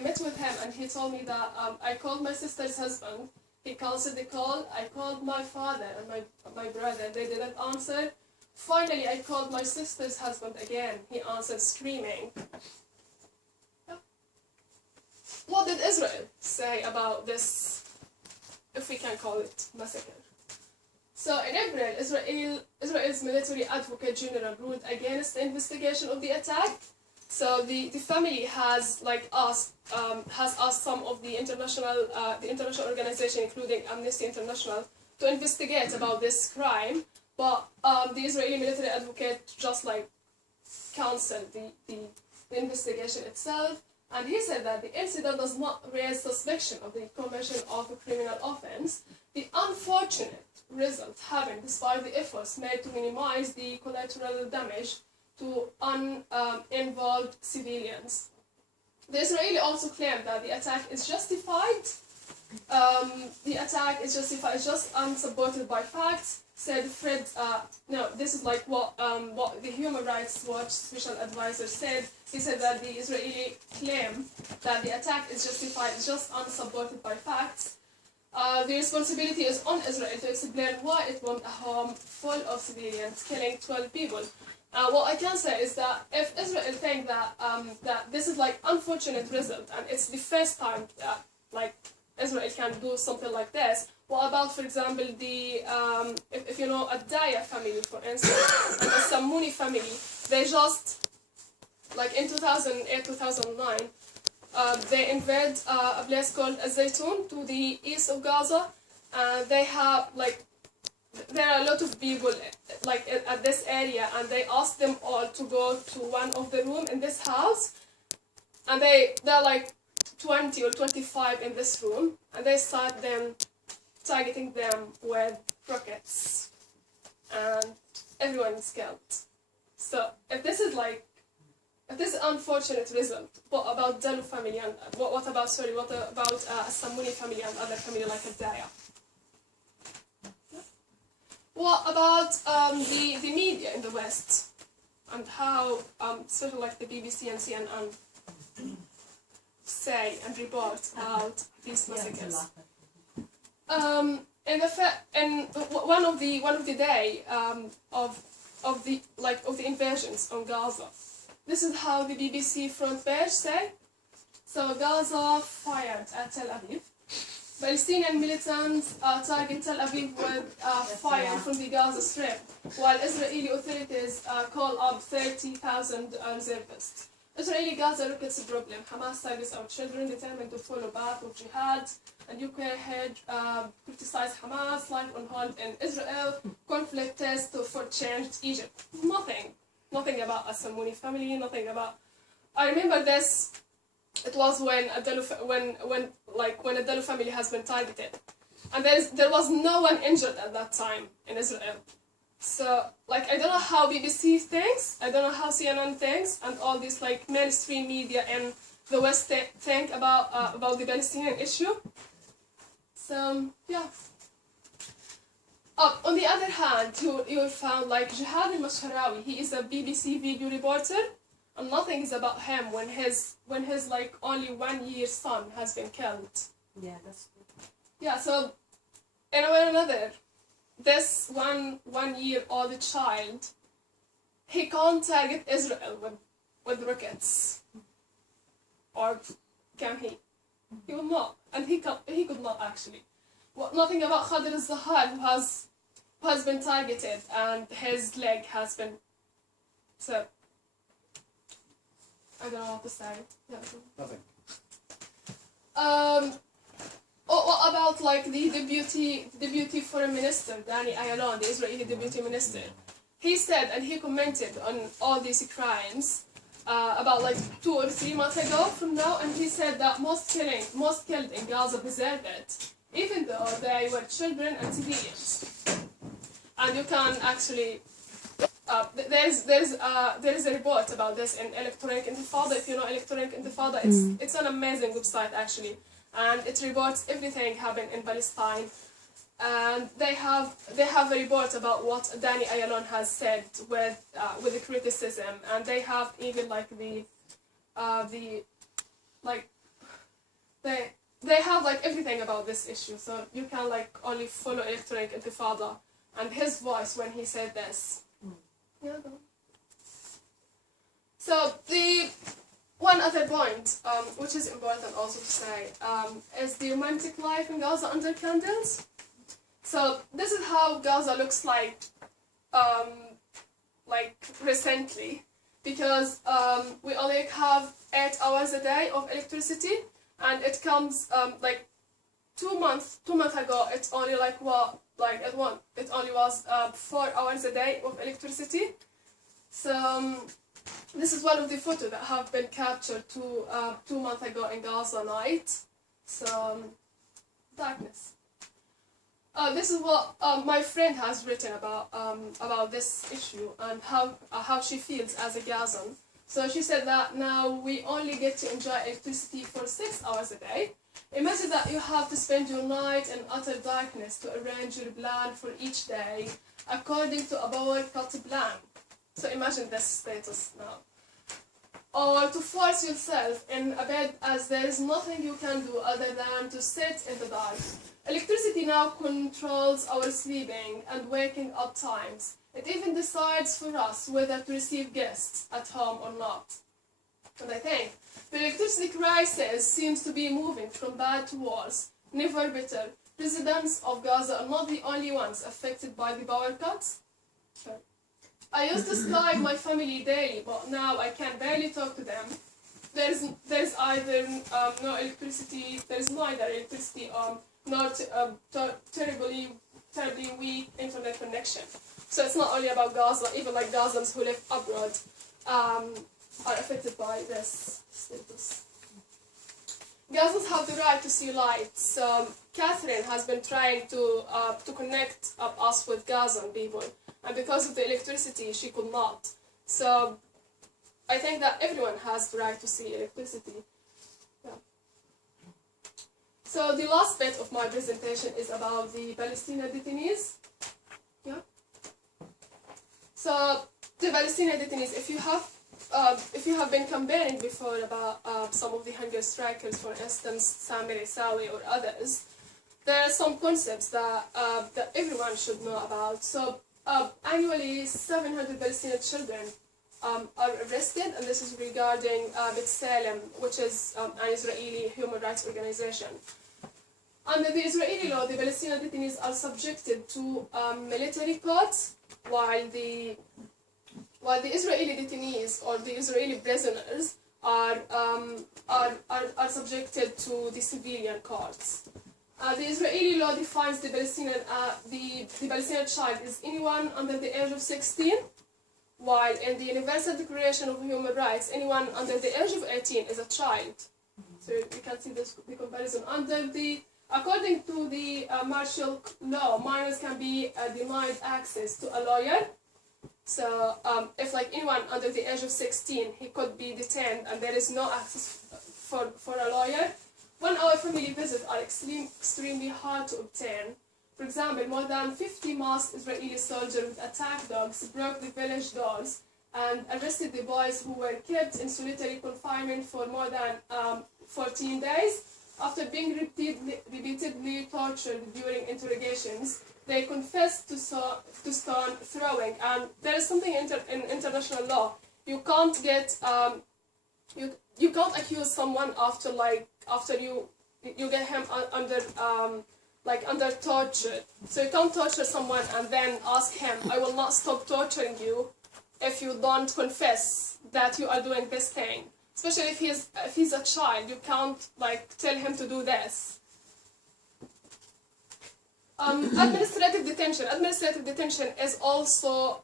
met with him, and he told me that I called my sister's husband. He cancelled the call. I called my father and my brother. They didn't answer. Finally, I called my sister's husband again. He answered screaming. Yeah. What did Israel say about this, if we can call it, massacre? So in April, Israel's military advocate general ruled against the investigation of the attack. So the family has asked some of the international organization, including Amnesty International, to investigate about this crime. But the Israeli military advocate just cancelled the investigation itself, and he said that the incident does not raise suspicion of the commission of a criminal offense. The unfortunate result happened despite the efforts made to minimize the collateral damage to uninvolved civilians. The Israeli also claimed that the attack is justified. It's just unsupported by facts. Said Fred, this is what the Human Rights Watch special advisor said. He said that the Israeli claim that the attack is justified is just unsupported by facts. The responsibility is on Israel to explain why it bombed a home full of civilians, killing 12 people. What I can say is that if Israel think that this is unfortunate result, and it's the first time that Israel can do something like this, what about, for example, the if you know Adaya family, for instance, and the Samuni family? They just in 2008-2009. They invade a place called Zaytun to the east of Gaza. They have there are a lot of people at this area, and they ask them all to go to one of the room in this house, and they're 20 or 25 in this room, and they start them targeting them with rockets, and everyone is killed. So if this is unfortunate result, what about Dalu family, and what about Samuni family and other family like Adaya? What about the media in the West, and how especially the BBC and CNN say and report about these massacres? In one of the day of the invasions on Gaza, this is how the BBC front page say. So Gaza fired at Tel Aviv. Palestinian militants target Tel Aviv with fire from the Gaza Strip, while Israeli authorities call up 30,000 reservists. Israeli Gaza rockets problem. Hamas targets our children determined to follow path of jihad, and UK head criticized Hamas, life on hold in Israel, conflict test for changed Egypt. Nothing about a Samuni family, nothing about... I remember this, it was when a Dalu family has been targeted. And there was no one injured at that time in Israel. So, I don't know how BBC thinks, I don't know how CNN thinks, and all these, mainstream media in the West think about the Palestinian issue. So, yeah. On the other hand, you'll find, Jihad al-Masharawi, he is a BBC video reporter, and nothing is about him when his only 1 year son has been killed. Yeah, that's good. Yeah, so, in a way or another, this one year old child, he can't target Israel with rockets. Or can he? He will not. And he could not actually. Nothing about Khadir al-Zahar, who has been targeted and his leg has been... So, I don't know what to say. Yeah. Nothing. What about the deputy foreign minister, Danny Ayalon, the Israeli deputy minister? He said, and he commented on all these crimes about 2 or 3 months ago from now, and he said that most killed in Gaza deserve it, even though they were children and civilians. And you can actually... there is a report about this in Electronic Intifada. If you know Electronic Intifada, it's an amazing website actually, and it reports everything happened in Palestine. And they have a report about what Danny Ayalon has said with the criticism, and they have even they have like everything about this issue, so you can like only follow Electronic Intifada and his voice when he said this. Yeah, go on. So the one other point, which is important also to say, is the romantic life in Gaza under candles. So this is how Gaza looks like recently, because we only have 8 hours a day of electricity, and it comes like 2 months ago. It's only it only was 4 hours a day of electricity. So this is one of the photos that have been captured 2 months ago in Gaza night. So darkness. This is what my friend has written about this issue and how she feels as a Gazan. So she said that now we only get to enjoy electricity for 6 hours a day. Imagine that you have to spend your night in utter darkness to arrange your plan for each day according to a power cut plan. So imagine this status now. Or to force yourself in a bed as there is nothing you can do other than to sit in the dark. Electricity now controls our sleeping and waking up times. It even decides for us whether to receive guests at home or not. And I think the electricity crisis seems to be moving from bad to worse, never better. Residents of Gaza are not the only ones affected by the power cuts. I used to Skype my family daily, but now I can barely talk to them. There's either no electricity, there's neither electricity or not terribly weak internet connection. So it's not only about Gaza, even like Gazans who live abroad are affected by this status. Gazans have the right to see light. So Catherine has been trying to connect us with Gazan people, and because of the electricity, she could not. So I think that everyone has the right to see electricity. Yeah. So the last bit of my presentation is about the Palestinian detainees. Yeah. So the Palestinian detainees, if you have been comparing before about some of the hunger strikers, for instance, Sami Risawi or others, there are some concepts that everyone should know about. So annually, 700 Palestinian children are arrested, and this is regarding B'Tselem, which is an Israeli human rights organization. Under the Israeli law, the Palestinian detainees are subjected to military courts, while the Israeli detainees or the Israeli prisoners are subjected to the civilian courts. The Israeli law defines the Palestinian child as anyone under the age of 16, while in the Universal Declaration of Human Rights, anyone under the age of 18 is a child. So you can see the comparison. According to the martial law, minors can be denied access to a lawyer. So if like anyone under the age of 16, he could be detained and there is no access for a lawyer. 1 hour family visits are extremely hard to obtain. For example, more than 50 masked Israeli soldiers with attack dogs broke the village doors and arrested the boys who were kept in solitary confinement for more than 14 days. After being repeatedly tortured during interrogations, they confessed to stone throwing. And there is something in international law. You can't get you can't accuse someone after you get him under torture. So you can't torture someone and then ask him, I will not stop torturing you if you don't confess that you are doing this thing. Especially if he's a child, you can't tell him to do this. Administrative detention. Administrative detention is also